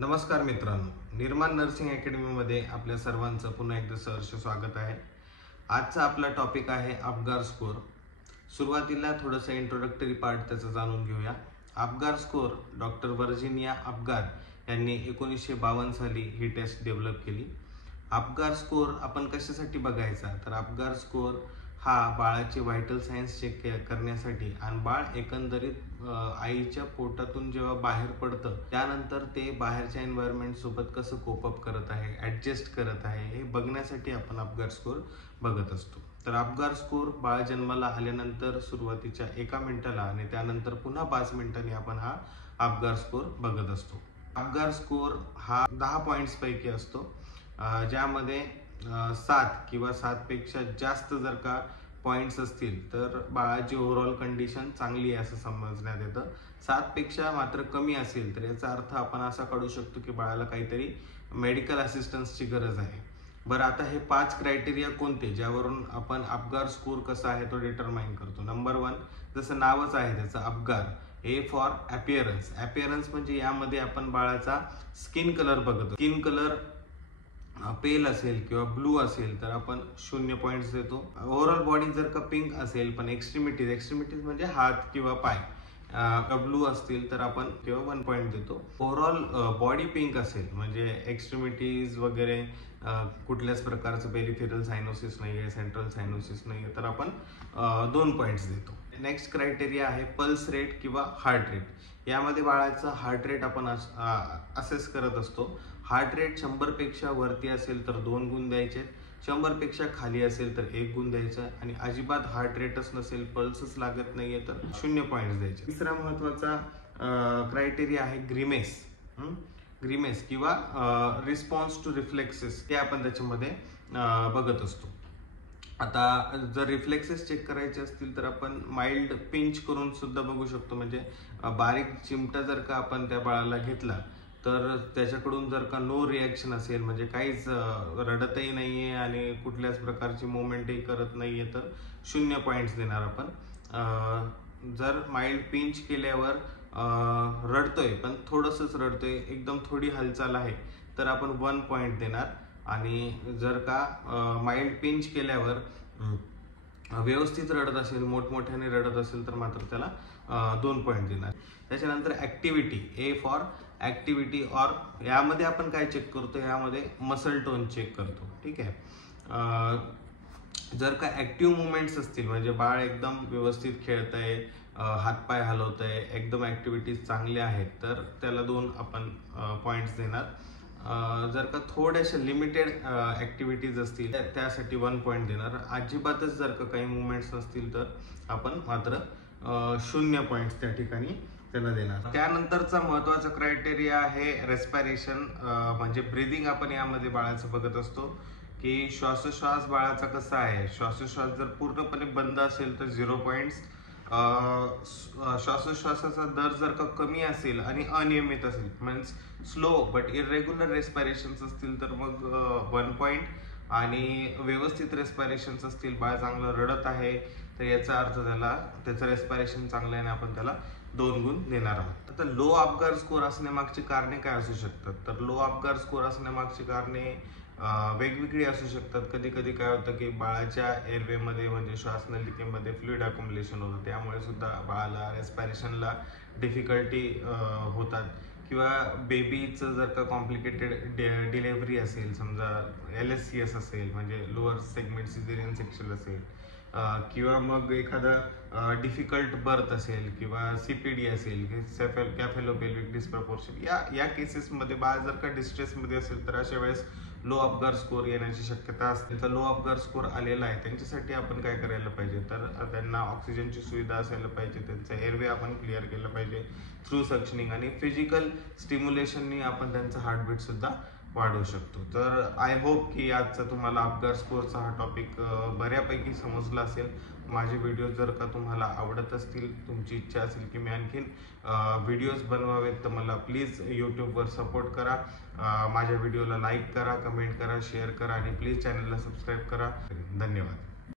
नमस्कार मित्रांनो, निर्माण नर्सिंग अकॅडमीमध्ये आपल्या सर्वांचं पुन्हा एकदा सहर्ष स्वागत आहे। आजचा आपला टॉपिक आहे अपगार स्कोर। सुरुवातीला थोडंसं इंट्रोडक्टरी पार्ट त्याचा जाणून घेऊया। Apgar score doctor Virginia Apgar यांनी 1952 साली ही टेस्ट डेव्हलप केली। अपगार स्कोर आपण कशासाठी बघायचा, तर अपगार स्कोर हा बाळाचे व्हायटल सायन्स चेक करण्यासाठी आणि बाळ एकंदरीत आईच्या पोटातून जेव्हा बाहेर पडतं त्यानंतर ते बाहेरच्या एन्व्हायरमेंट सोबत कसं कोप अप करत आहे, ॲडजस्ट करत आहे, हे बघण्यासाठी आपण अपगार स्कोर बघत असतो। तर अपगार स्कोर बाळ जन्माला आल्यानंतर सुरुवातीच्या 1 मिनिटाला आणि त्यानंतर पुन्हा 5 मिनिटांनी आपण हा अपगार स्कोर बघत असतो। अपगार स्कोर हा 10 पॉइंट्स पैकी असतो, ज्यामध्ये 7 किंवा 7 पेक्षा जास्त जर का पॉइंट्स असतील तर बाळाची ओव्हरऑल कंडिशन चांगली आहे असं समजण्यात येतं। 7 पेक्षा मात्र कमी असेल तर याचा अर्थ आपण असा काढू शकतो की बाळाला काहीतरी मेडिकल असिस्टन्सची गरज आहे। बरं, आता हे 5 क्रायटेरिया कोणते ज्यावरून आपण अपगार स्कोर कसा आहे तो डिटरमाइन करतो। नंबर 1, जसं नावच आहे त्याचं Apgar, A for appearance. Appearance म्हणजे यामध्ये आपण बाळाचा स्किन कलर बघतो। स्किन कलर पेल असेल किंवा ब्लू असेल तर आपण 0 पॉइंट्स देतो। ओव्हरऑल बॉडी जर का पिंक असेल पण एक्स्ट्रीमिटीज म्हणजे हात किंवा पाय ब्लू असतील तर आपण किंवा 1 पॉइंट देतो। ओव्हरऑल बॉडी पिंक असेल म्हणजे एक्स्ट्रीमिटीज वगैरे कुठल्याच प्रकारचं पेरिफेरल सायनोसिस नाही आहे, सेंट्रल सायनोसिस नाही आहे तर आपण 2 पॉइंट्स देतो। नेक्स्ट क्रायटेरिया आहे पल्स रेट किंवा हार्ट रेट। यामध्ये बाळाचा हार्ट रेट आपण असेस करत असतो। हार्ट रेट 100 पेक्षा वरती असेल तर 2 गुण द्यायचे, 100 पेक्षा खाली असेल तर 1 गुण द्यायचा आणि अजिबात हार्ट रेटच नसेल, पल्सच लागत नाहीये तर 0 पॉइंट्स द्यायचे। तिसरा महत्त्वाचा क्रायटेरिया आहे ग्रीमेस किंवा रिस्पॉन्स टू रिफ्लेक्सेस, ते आपण त्याच्यामध्ये बघत असतो। आता जर रिफ्लेक्सेस चेक करायचे असतील तर आपण माइल्ड पिंच करून सुद्धा बघू शकतो। म्हणजे बारीक चिमटा जर का आपण त्या बाळाला घेतला तर त्याच्याकडून जर का नो रिॲक्शन असेल म्हणजे काहीच रडतही नाहीये आणि कुठल्याच प्रकारची मुवमेंटही करत नाहीये तर 0 पॉइंट्स देणार आपण। जर माइल्ड पिंच केल्यावर रडतोय पण थोडंसंच रडतोय, एकदम थोडी हालचाल आहे तर आपण 1 पॉइंट देणार आणि जर का माइल्ड पिंच केल्यावर व्यवस्थित रडत असेल, मोठमोठ्याने रडत असेल तर मात्र त्याला 2 पॉइंट देणार। त्याच्यानंतर ऍक्टिव्हिटी, ए फॉर ऍक्टिव्हिटी और यामध्ये आपण काय चेक करतो, यामध्ये मसल टोन चेक करतो। ठीक आहे, जर का ऍक्टिव्ह मुवमेंट्स असतील म्हणजे बाळ एकदम व्यवस्थित खेळतंय, हातपाय हलवतंय, एकदम ऍक्टिव्हिटीज चांगल्या आहेत तर त्याला 2 आपण पॉइंट्स देणार। जर का थोड्याशा लिमिटेड ऍक्टिव्हिटीज असतील त्यासाठी 1 पॉइंट देणार। अजिबातच जर का काही मुवमेंट्स नसतील तर आपण मात्र 0 पॉइंट्स त्या ठिकाणी त्यांना देणार। त्यानंतरचा महत्त्वाचा क्रायटेरिया आहे रेस्पिरेशन, म्हणजे ब्रीदिंग आपण यामध्ये बाळाचं बघत असतो की श्वासोश्वास बाळाचा कसा आहे। श्वासोश्वास जर पूर्णपणे बंद असेल तर 0 पॉइंट्स, श्वासोश्वासाचा दर जर का कमी असेल आणि अनियमित असेल मीन्स स्लो बट इरेग्युलर रेस्पिरेशन्स असतील तर मग 1 पॉइंट, आणि व्यवस्थित रेस्पिरेशन्स असतील, बाळ चांगलं रडत आहे तर याचा अर्थ त्याचं रेस्पिरेशन चांगलं आहे आणि आपण त्याला 2 गुण देणार आहोत। आता लो अपगार स्कोर असण्यामागची कारणे काय असू शकतात, तर लो अपगार स्कोर असण्यामागची कारणे वेगवेगळी असू शकतात। कधी कधी काय होतं की बाळाच्या एअरवेमध्ये म्हणजे श्वासनलिकेमध्ये फ्लुइड अकोमोडेशन होतं, त्यामुळे सुद्धा बाळाला रेस्पिरेशनला डिफिकल्टी होतात, किंवा बेबीचं जर का कॉम्प्लिकेटेड डिलेव्हरी असेल, समजा LSCS असेल म्हणजे लोअर सेगमेंट सिझेरियन सेक्शन असेल, किंवा मग एखादा डिफिकल्ट बर्थ असेल किंवा CPD असेल, कॅफेलोपेल्विक डिस्प्रपोर्शन, या केसेसमध्ये बाळ जर का डिस्ट्रेसमध्ये असेल तर अशा वेळेस लो अपगार स्कोर येण्याची शक्यता असते। तर लो अपगार स्कोर आलेला आहे त्यांच्यासाठी आपण काय करायला पाहिजे, तर त्यांना ऑक्सिजनची सुविधा असायला पाहिजे, त्यांचा एअरवे आपण क्लिअर केलं पाहिजे थ्रू सक्शनिंग, आणि फिजिकल स्टिम्युलेशननी आपण त्यांचा हार्टबीट सुद्धा वाढवू शकतो। तर आय होप की आजचा तुम्हाला अपगार स्कोरचा हा टॉपिक बऱ्यापैकी समजला असेल। माझे व्हिडिओ जर का तुम्हाला आवडत असतील, तुमची इच्छा असेल की मी आणखीन व्हिडिओज बनवावेत तर मला प्लीज यूट्यूबवर सपोर्ट करा, माझ्या व्हिडिओला लाईक करा, कमेंट करा, शेअर करा आणि प्लीज चॅनलला सबस्क्राईब करा। धन्यवाद।